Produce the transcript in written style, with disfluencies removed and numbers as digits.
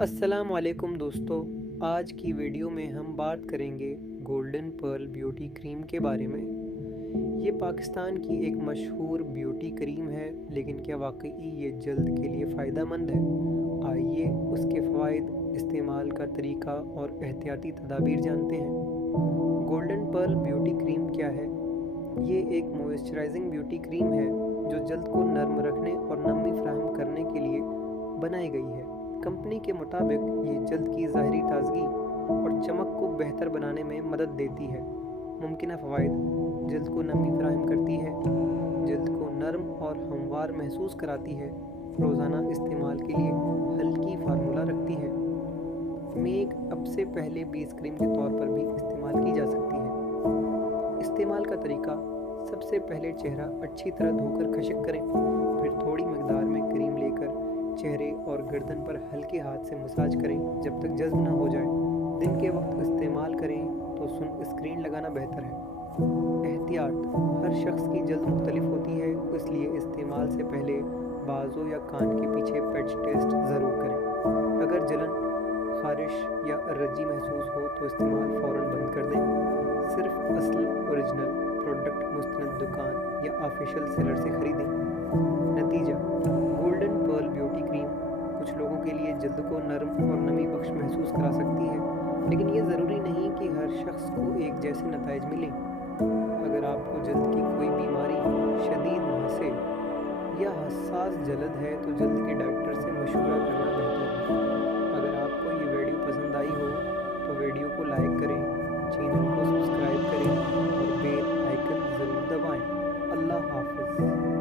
अस्सलाम वालेकुम दोस्तों। आज की वीडियो में हम बात करेंगे गोल्डन पर्ल ब्यूटी क्रीम के बारे में। ये पाकिस्तान की एक मशहूर ब्यूटी क्रीम है, लेकिन क्या वाकई ये जल्द के लिए फ़ायदेमंद है? आइए उसके फ़वाइद, इस्तेमाल का तरीका और एहतियाती तदाबीर जानते हैं। गोल्डन पर्ल ब्यूटी क्रीम क्या है? ये एक मॉइस्चराइजिंग ब्यूटी क्रीम है जो जल्द को नर्म रखने और नमी फराहम करने के लिए बनाई गई है। कंपनी के मुताबिक ये जल्द की ज़ाहिरी ताजगी और चमक को बेहतर बनाने में मदद देती है। मुमकिन फ़वाइद: जल्द को नमी फराहम करती है, जल्द को नरम और हमवार महसूस कराती है, रोज़ाना इस्तेमाल के लिए हल्की फार्मूला रखती है, मेकअप से पहले बेस क्रीम के तौर पर भी इस्तेमाल की जा सकती है। इस्तेमाल का तरीका: सबसे पहले चेहरा अच्छी तरह धोकर खशक करें, फिर थोड़ी मकदार में क्रीम लेकर चेहरे और गर्दन पर हल्के हाथ से मसाज करें जब तक जज्ब ना हो जाए। दिन के वक्त इस्तेमाल करें तो सनस्क्रीन लगाना बेहतर है। एहतियात: हर शख्स की जल्द मुख्तलिफ होती है, इसलिए इस्तेमाल से पहले बाजों या कान के पीछे पैच टेस्ट ज़रूर करें। अगर जलन, खारिश या एलर्जी महसूस हो तो इस्तेमाल फ़ौरन बंद कर दें। सिर्फ असल ओरिजिनल प्रोडक्ट मुस्तनद दुकान या ऑफिशियल सेलर से खरीदें। नतीजा: गोल्डन पर्ल ब्यूटी क्रीम कुछ लोगों के लिए जल्द को नरम और नमी बख्श महसूस करा सकती है, लेकिन ये ज़रूरी नहीं कि हर शख्स को एक जैसे नताइज मिलें। अगर आपको जल्द की कोई बीमारी, शदीद मुहासे या हसास जल्द है तो जल्द के डॉक्टर से मशवरा करना बेहतर है। अगर आपको ये वीडियो पसंद आई हो तो वीडियो को लाइक करें, चैनल को सब्सक्राइब करें और बेल आइकन ज़रूर दबाएं। अल्लाह हाफ़िज़।